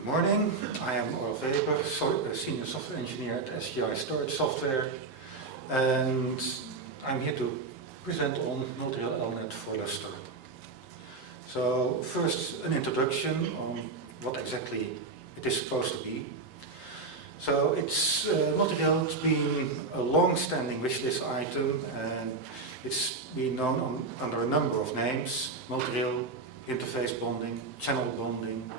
Good morning, I am Olaf, Senior Software Engineer at SGI Storage Software, and I'm here to present on multi-rail LNet for Lustre. So first an introduction on what exactly it is supposed to be. So it's multi-rail has been a long-standing wishlist item, and it's been known under a number of names: multi-rail, interface bonding, channel bonding.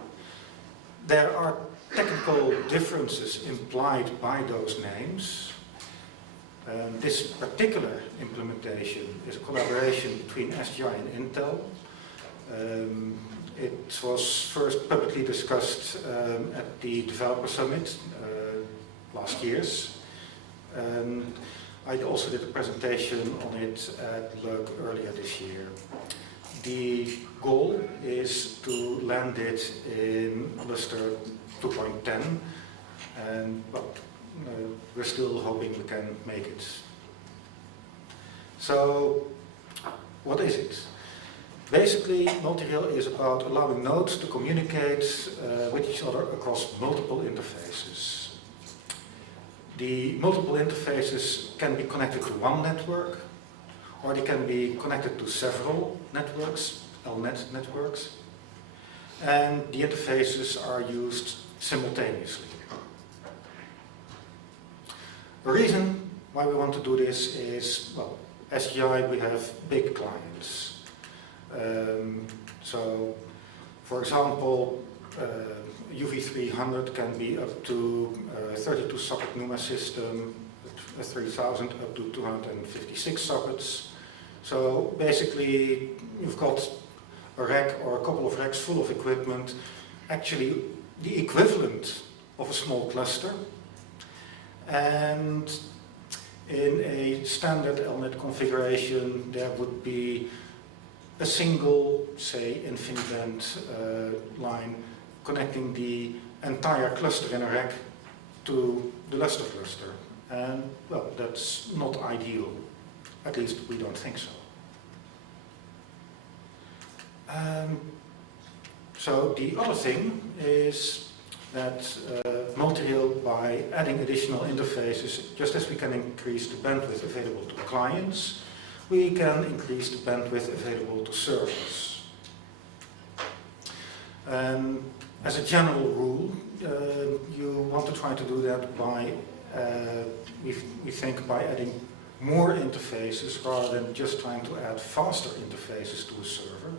There are technical differences implied by those names. This particular implementation is a collaboration between SGI and Intel. It was first publicly discussed at the Developer Summit last year. I also did a presentation on it at LUG earlier this year. The goal is to land it in Lustre 2.10, but we're still hoping we can make it. So, what is it? Basically, multi-rail is about allowing nodes to communicate with each other across multiple interfaces. The multiple interfaces can be connected to one network, or they can be connected to several networks, LNet networks, and the interfaces are used simultaneously. The reason why we want to do this is, well, SGI, we have big clients. So, for example, UV300 can be up to 32 socket NUMA system, 3000 up to 256 sockets. So basically, you've got a rack or a couple of racks full of equipment, actually the equivalent of a small cluster. And in a standard LNet configuration, there would be a single, say, InfiniBand line connecting the entire cluster in a rack to the Lustre cluster. And, well, that's not ideal. At least we don't think so. So the other thing is that multi-rail, by adding additional interfaces, just as we can increase the bandwidth available to clients, we can increase the bandwidth available to servers. As a general rule, you want to try to do that by, we think, by adding more interfaces rather than just trying to add faster interfaces to a server,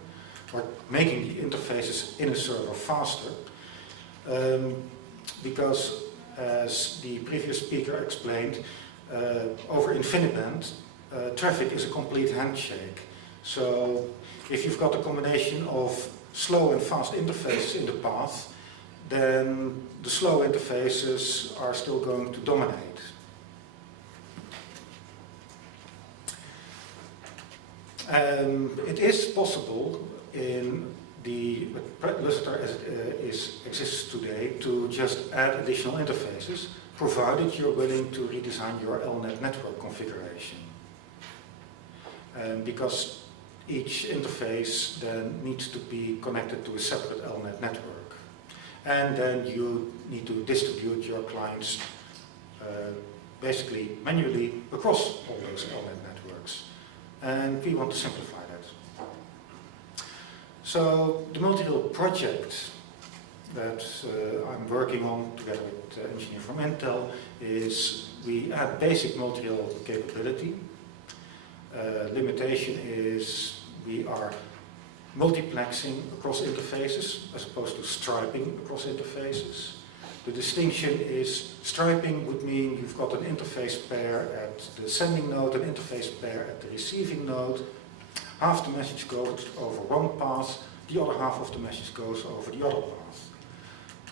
or making the interfaces in a server faster. Because, as the previous speaker explained, over InfiniBand, traffic is a complete handshake. So if you've got a combination of slow and fast interfaces in the path, then the slow interfaces are still going to dominate. It is possible in the Lustre as it exists today to just add additional interfaces, provided you're willing to redesign your LNet network configuration. Because each interface then needs to be connected to a separate LNet network. And then you need to distribute your clients basically manually across all those LNet networks. And we want to simplify that. So the multi-rail project that I'm working on together with the engineer from Intel is we add basic multi-rail capability. Limitation is we are multiplexing across interfaces as opposed to striping across interfaces. The distinction is striping would mean you've got an interface pair at the sending node, an interface pair at the receiving node. Half the message goes over one path, the other half of the message goes over the other path.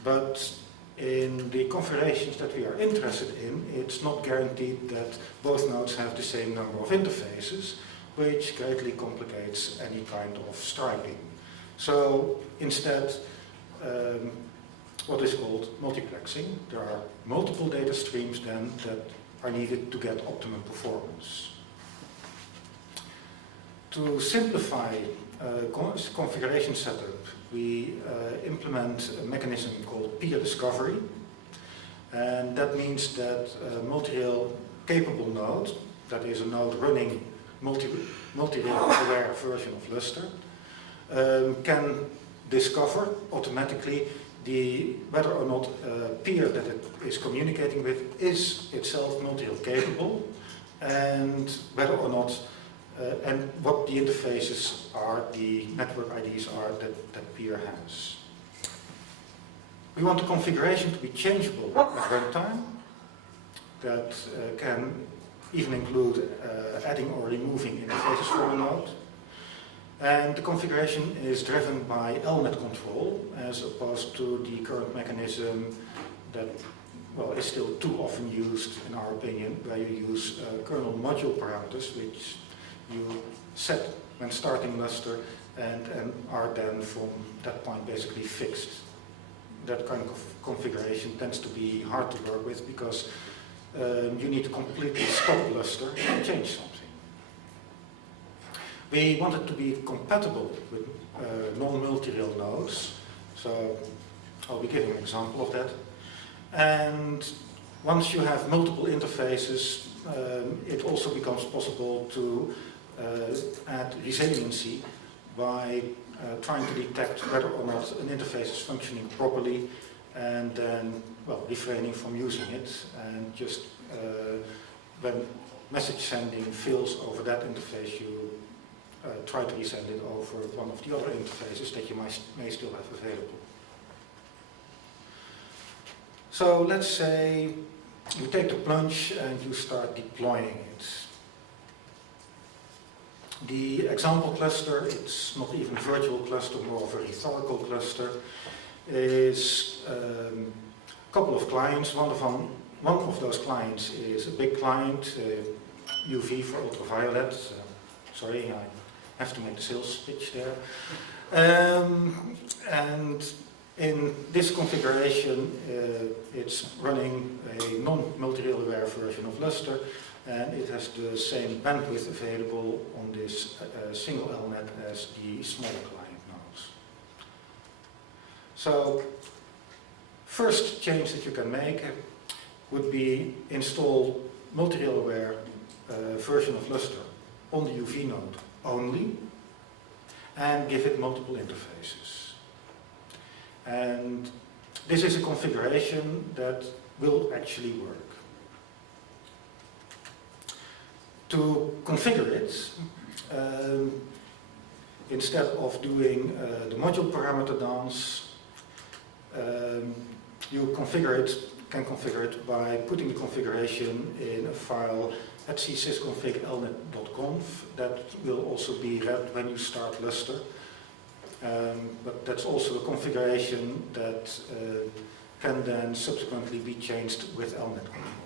But in the configurations that we are interested in, it's not guaranteed that both nodes have the same number of interfaces, which greatly complicates any kind of striping. So instead, what is called multiplexing. There are multiple data streams then that are needed to get optimum performance. To simplify configuration setup, we implement a mechanism called peer discovery, and that means that a multi-rail capable node, that is a node running multi-rail aware version of Lustre, can discover automatically whether or not a peer that it is communicating with is itself multi-rail capable, and whether or not and what the interfaces are, the network IDs are that peer has. We want the configuration to be changeable at runtime. That can even include adding or removing interfaces from a node. And the configuration is driven by LNet control, as opposed to the current mechanism that, well, is still too often used, in our opinion, where you use kernel module parameters, which you set when starting Lustre and are then from that point basically fixed. That kind of configuration tends to be hard to work with because you need to completely stop Lustre and change something. We want it to be compatible with non-multi-rail nodes, so I'll be giving an example of that. And once you have multiple interfaces, it also becomes possible to add resiliency by trying to detect whether or not an interface is functioning properly, and then, well, refraining from using it, and just when message sending fails over that interface, you try to resend it over one of the other interfaces that you may still have available. So let's say you take the plunge and you start deploying it. The example cluster, it's not even a virtual cluster, more of a rhetorical cluster, is a couple of clients. One of those clients is a big client, UV for ultraviolet. Sorry, I have to make the sales pitch there. And in this configuration, it's running a non-multi-rail aware version of Lustre, and it has the same bandwidth available on this single LNet as the smaller client nodes. So, first change that you can make would be install multi-rail aware version of Lustre on the UV node only, and give it multiple interfaces. And this is a configuration that will actually work. To configure it, instead of doing the module parameter dance, you can configure it by putting the configuration in a file at sysconfig lnet.conf. That will also be read when you start Lustre. But that's also a configuration that can then subsequently be changed with LNet control.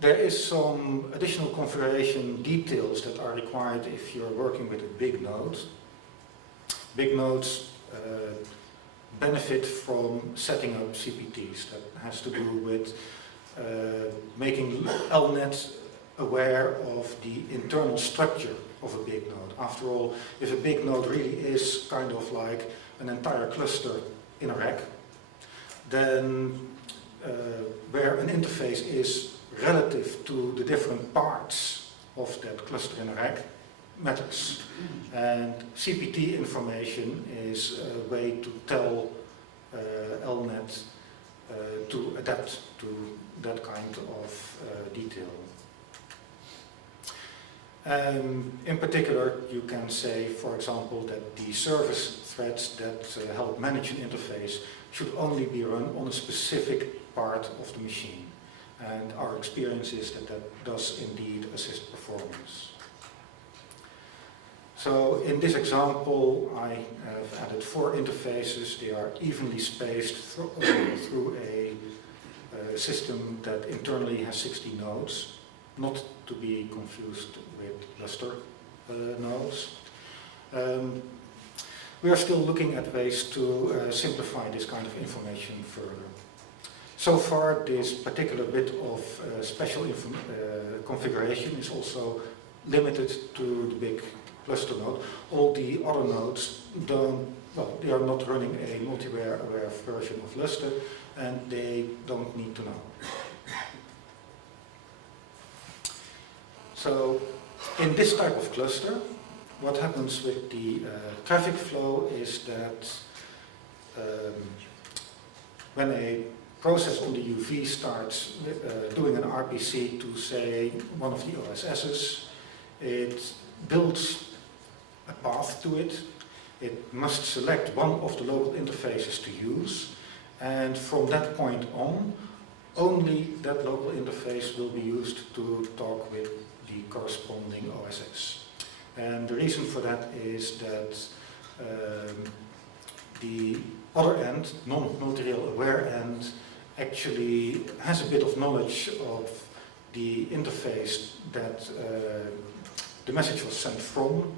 There is some additional configuration details that are required if you're working with a big node. Big nodes benefit from setting up CPTs. That has to do with making LNet aware of the internal structure of a big node. After all, if a big node really is kind of like an entire cluster in a rack, then where an interface is relative to the different parts of that cluster in a rack matters. And CPT information is a way to tell LNet to adapt to that kind of detail. In particular, you can say, for example, that the service threads that help manage an interface should only be run on a specific part of the machine. And our experience is that that does indeed assist performance. So in this example, I have added 4 interfaces. They are evenly spaced through a system that internally has 60 nodes, not to be confused with Lustre nodes. We are still looking at ways to simplify this kind of information further. So far, this particular bit of special configuration is also limited to the big cluster node. All the other nodes don't, well, they are not running a multi-aware version of Lustre, and they don't need to know. So, in this type of cluster, what happens with the traffic flow is that when a process on the UV starts doing an RPC to, say, one of the OSSs, it builds a path to it. It must select one of the local interfaces to use, and from that point on, only that local interface will be used to talk with the corresponding OSS. And the reason for that is that the other end, non-multi-rail aware end, actually has a bit of knowledge of the interface that the message was sent from,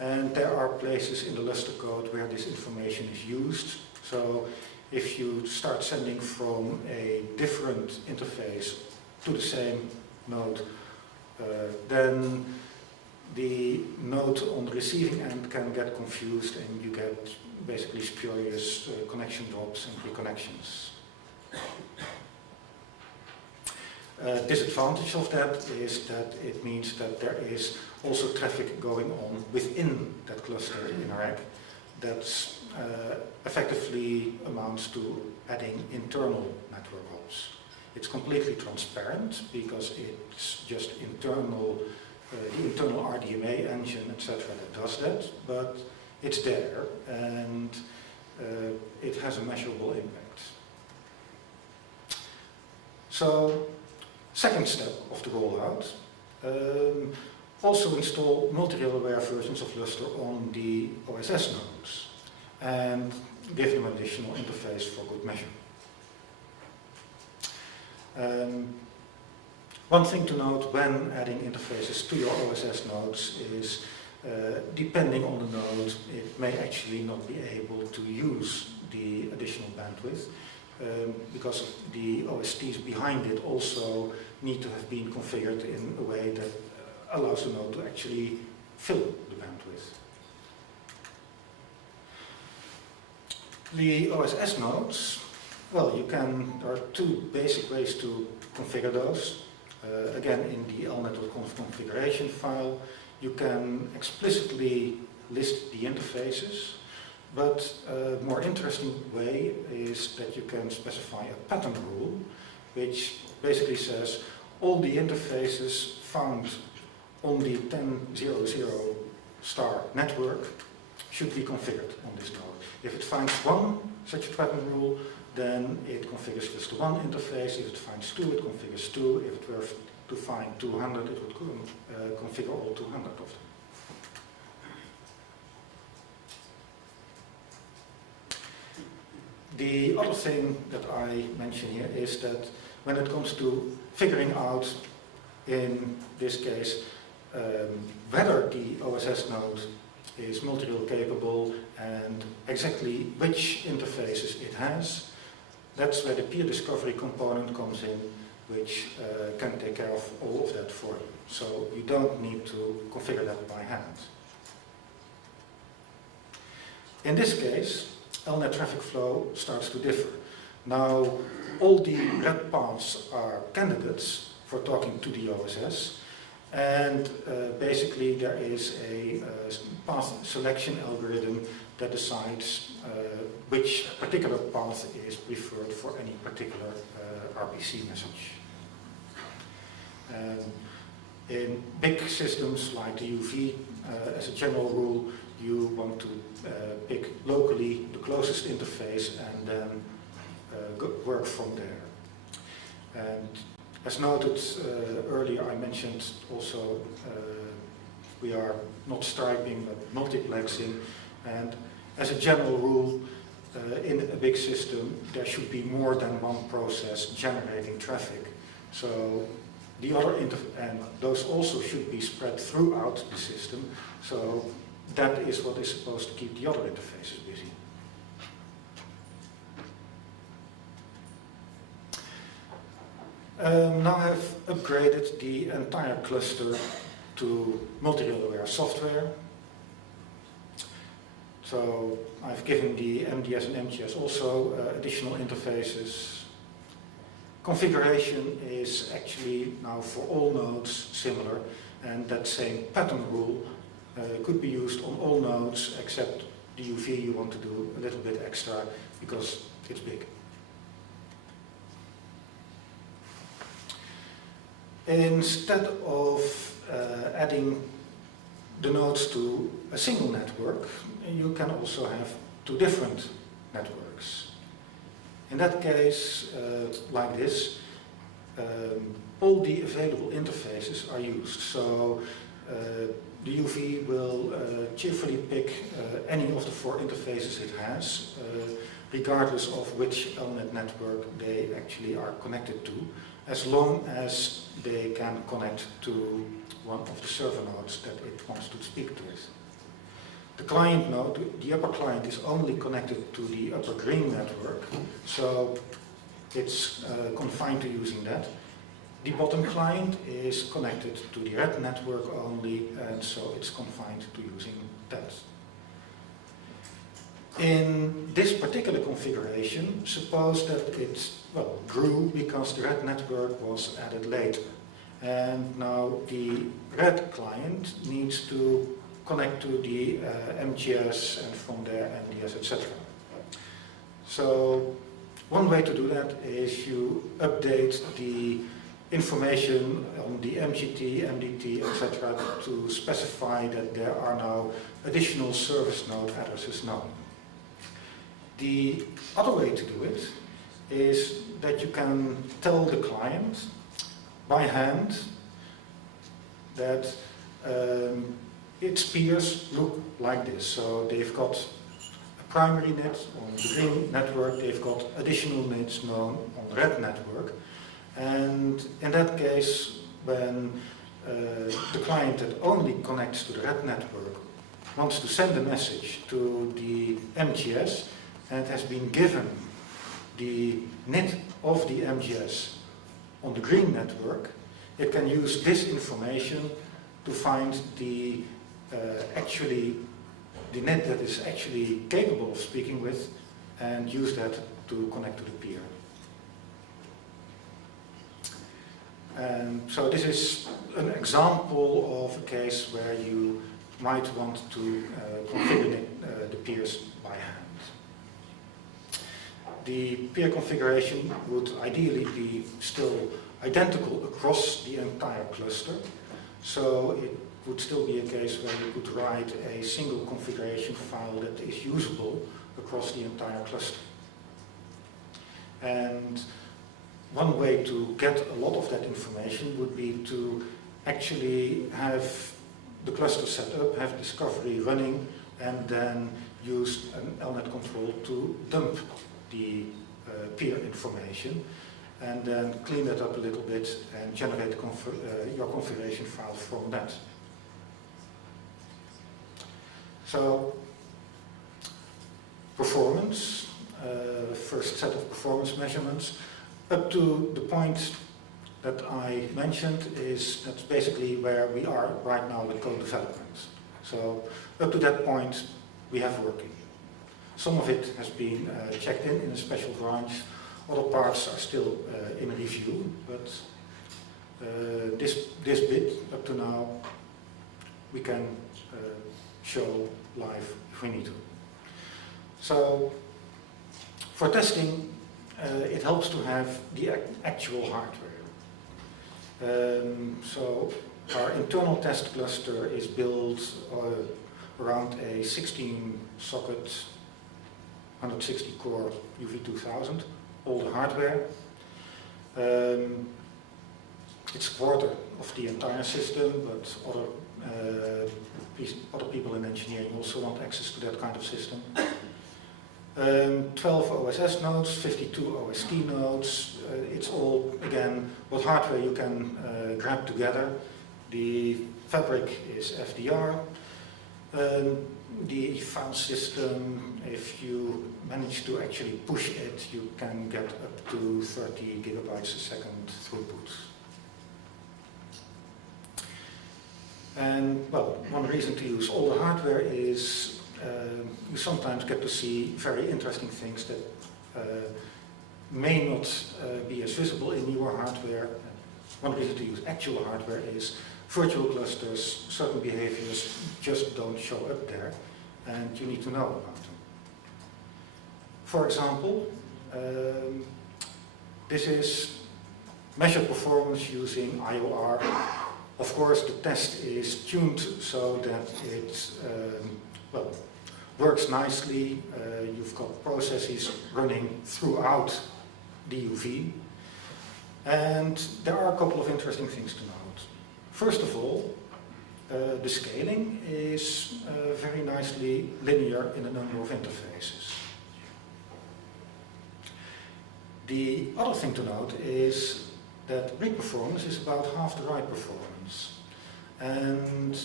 and there are places in the Lustre code where this information is used. So if you start sending from a different interface to the same node, then the node on the receiving end can get confused, and you get basically spurious connection drops and reconnections. Disadvantage of that is that it means that there is also traffic going on within that cluster in a rack that effectively amounts to adding internal network hops. It's completely transparent because it's just internal, the internal RDMA engine, etc. that does that, but it's there and it has a measurable impact. So, second step of the rollout, also install multi-rail aware versions of Lustre on the OSS nodes and give them an additional interface for good measure. One thing to note when adding interfaces to your OSS nodes is depending on the node, it may actually not be able to use the additional bandwidth because the OSTs behind it also need to have been configured in a way that allows the node to actually fill the bandwidth. The OSS nodes, well, there are two basic ways to configure those. Again, in the LNet.conf configuration file, you can explicitly list the interfaces, but a more interesting way is that you can specify a pattern rule, which basically says all the interfaces found on the 10.0.0 star network should be configured on this node. If it finds one such a pattern rule, then it configures just the one interface. If it finds two, it configures two. If it were to find 200, it would configure all 200 of them. The other thing that I mention here is that when it comes to figuring out, in this case, whether the OSS node is multi-rail capable and exactly which interfaces it has, that's where the peer discovery component comes in, which can take care of all of that for you. So you don't need to configure that by hand. In this case, LNet traffic flow starts to differ. Now, all the red paths are candidates for talking to the OSS, and basically there is a path selection algorithm that decides which particular path is preferred for any particular RPC message. In big systems like the UV, as a general rule, you want to pick locally the closest interface and then work from there. And as noted earlier, I mentioned also we are not striping but multiplexing, and as a general rule in a big system there should be more than one process generating traffic. So the other and those also should be spread throughout the system, so that is what is supposed to keep the other interfaces busy. Now I've upgraded the entire cluster to multi-rail aware software. So I've given the MDS and MGS also additional interfaces. Configuration is actually now for all nodes similar, and that same pattern rule could be used on all nodes except the UV you want to do a little bit extra because it's big. Instead of adding the nodes to a single network, you can also have two different networks. In that case, like this, all the available interfaces are used. So the UV will cheerfully pick any of the 4 interfaces it has, regardless of which LNet network they actually are connected to, as long as they can connect to one of the server nodes that it wants to speak to it. The client node, the upper client, is only connected to the upper green network, so it's confined to using that. The bottom client is connected to the red network only, and so it's confined to using that. In this particular configuration, suppose that it grew because the red network was added late. And now the red client needs to connect to the MGS and from there MDS, etc. So one way to do that is you update the information on the MGT, MDT, etc. to specify that there are now additional service node addresses known. The other way to do it is that you can tell the client by hand that its peers look like this. So they've got a primary net on the green network, they've got additional nets known on the red network. And in that case, when the client that only connects to the red network wants to send a message to the MGS and has been given the NIT of the MGS on the green network, it can use this information to find the net that is actually capable of speaking with and use that to connect to the peer. And so this is an example of a case where you might want to configure the peers by hand. The peer configuration would ideally be still identical across the entire cluster. So it would still be a case where you could write a single configuration file that is usable across the entire cluster. And one way to get a lot of that information would be to actually have the cluster set up, have discovery running, and then use an LNet control to dump the peer information, and then clean that up a little bit and generate your configuration file from that. So, performance, first set of performance measurements, up to the point that I mentioned that's basically where we are right now with code development. So, up to that point, we have working. Some of it has been checked in a special branch. Other parts are still in review, but this bit up to now we can show live if we need to. So for testing, it helps to have the actual hardware. So our internal test cluster is built around a 16-socket 160-core UV2000, all the hardware. It's a quarter of the entire system, but other people in engineering also want access to that kind of system. 12 OSS nodes, 52 OST nodes. It's all, again, what hardware you can grab together. The fabric is FDR. The file system, if you manage to actually push it, you can get up to 30 gigabytes a second throughput. And well, one reason to use all the hardware is you sometimes get to see very interesting things that may not be as visible in newer hardware. One reason to use actual hardware is virtual clusters, certain behaviors just don't show up there, and you need to know about them. For example, this is measured performance using IOR. Of course, the test is tuned so that it well, works nicely. You've got processes running throughout DUV. And there are a couple of interesting things to note. First of all, the scaling is very nicely linear in the number of interfaces. The other thing to note is that read performance is about half the write performance. And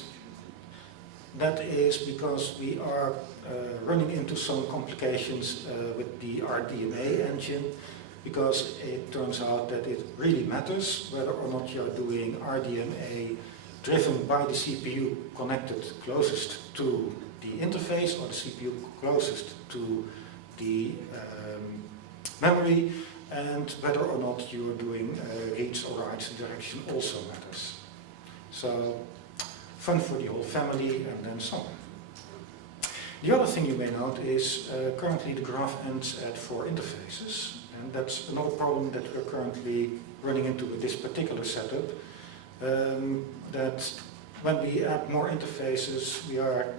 that is because we are running into some complications with the RDMA engine, because it turns out that it really matters whether or not you're doing RDMA driven by the CPU connected closest to the interface or the CPU closest to the memory, and whether or not you're doing reads or writes direction also matters. So, fun for the whole family, and then so on. The other thing you may note is currently the graph ends at 4 interfaces, and that's another problem that we're currently running into with this particular setup, that when we add more interfaces, we are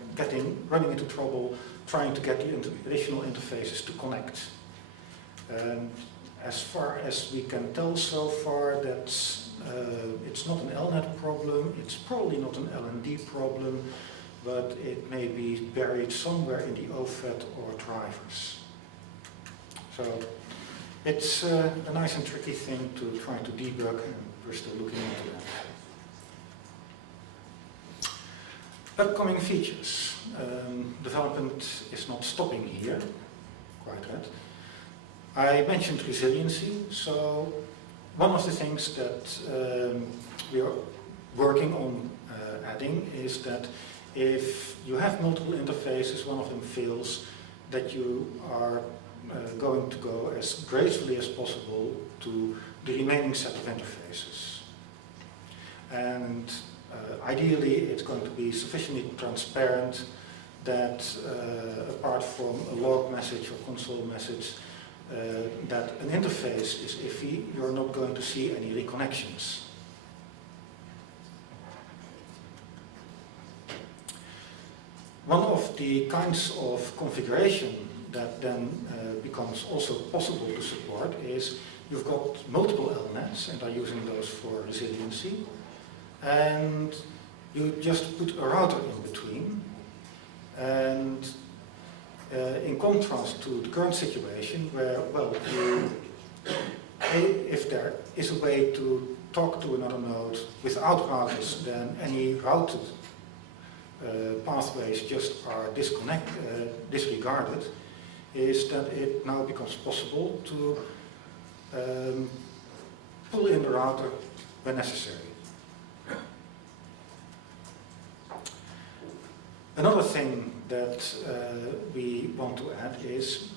running into trouble trying to get the additional interfaces to connect. As far as we can tell so far, it's not an LNet problem, it's probably not an LND problem, but it may be buried somewhere in the OFET or drivers. So it's a nice and tricky thing to try to debug, and we're still looking into that. Upcoming features. Development is not stopping here, quite right. I mentioned resiliency, so one of the things that we are working on adding is that if you have multiple interfaces, one of them fails, that you are going to go as gracefully as possible to the remaining set of interfaces. And ideally it's going to be sufficiently transparent that apart from a log message or console message, that an interface is iffy, you're not going to see any reconnections. One of the kinds of configuration that then becomes also possible to support is you've got multiple LNets and are using those for resiliency, and you just put a router in between, and in contrast to the current situation where, well, if there is a way to talk to another node without routers, then any routed pathways just are disregarded, is that it now becomes possible to pull in the router when necessary. Another thing that we want to add is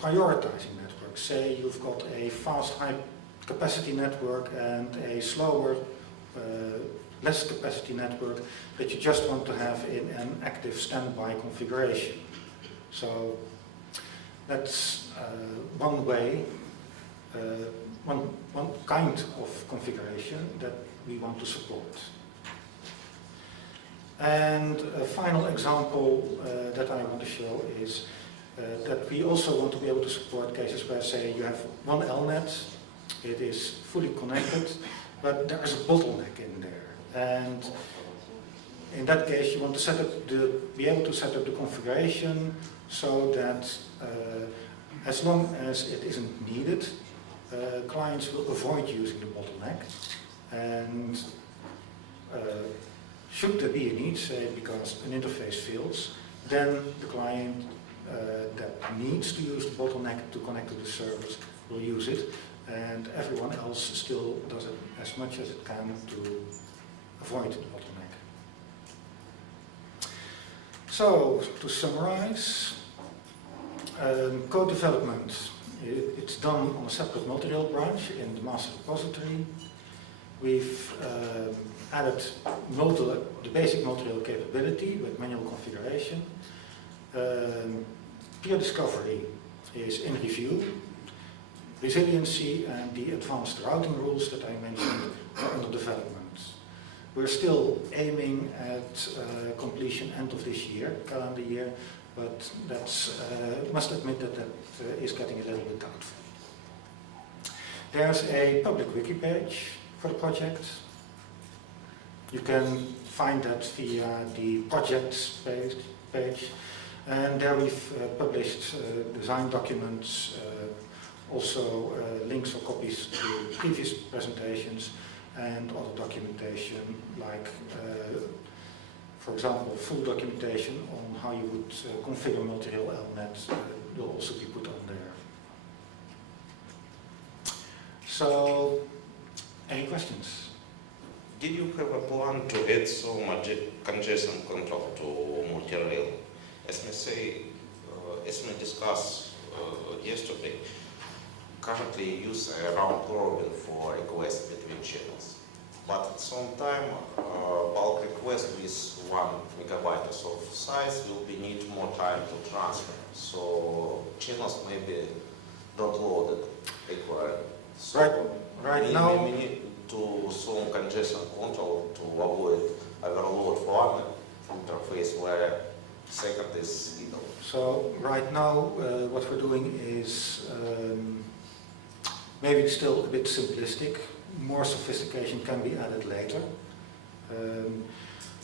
prioritizing networks. Say you've got a fast high capacity network and a slower less capacity network that you just want to have in an active standby configuration. So that's one way, one kind of configuration that we want to support. And a final example that I want to show is that we also want to be able to support cases where, say, you have one LNet, it is fully connected, but there is a bottleneck in there. And in that case, you want to be able to set up the configuration so that as long as it isn't needed, clients will avoid using the bottleneck. And should there be a need, say because an interface fails, then the client that needs to use the bottleneck to connect to the service will use it, and everyone else still does it as much as it can to avoid the bottleneck. So, to summarize, code development, it's done on a separate multi-rail branch in the master repository. We've added the basic multi-rail capability with manual configuration. Peer discovery is in review. Resiliency and the advanced routing rules that I mentioned are under development. We're still aiming at completion end of this year, calendar year, but that's, must admit that is getting a little bit doubtful. There's a public wiki page for the project. You can find that via the projects page, and there we've published design documents, also links or copies to previous presentations and other documentation, like, for example, full documentation on how you would configure multi-rail LNet will also be put on there. So, any questions? Did you have a plan to add some congestion control to multi-rail? As we discussed yesterday, currently use a round robin for requests between channels. But at some time, bulk request with 1 megabyte of size will be need more time to transfer. So channels maybe don't load it required. So right now we need to some congestion control to avoid overload for one interface where second is idle. So right now what we're doing is maybe it's still a bit simplistic. More sophistication can be added later.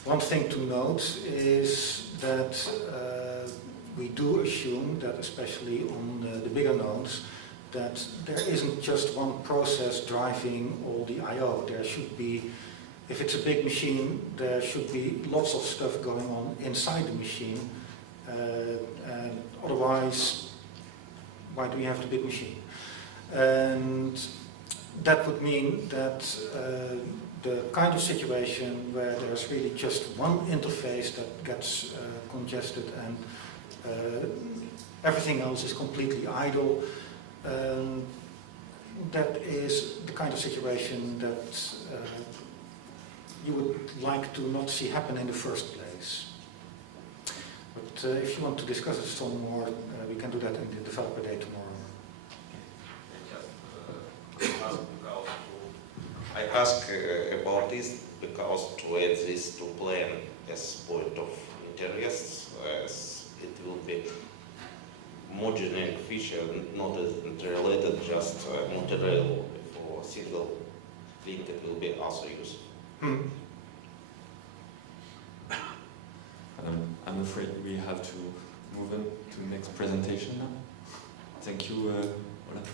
One thing to note is that we do assume that, especially on the bigger nodes, that there isn't just one process driving all the I/O. There should be, if it's a big machine, there should be lots of stuff going on inside the machine. And otherwise, why do we have the big machine? And that would mean that the kind of situation where there's really just one interface that gets congested and everything else is completely idle, that is the kind of situation that you would like to not see happen in the first place. But if you want to discuss it some more, we can do that in the developer day tomorrow. I ask about this because to add this to plan as point of interest, as it will be more generic feature, not interrelated, just multi-rail for single link that will be also used. I'm afraid we have to move on to the next presentation now. Thank you, Olaf.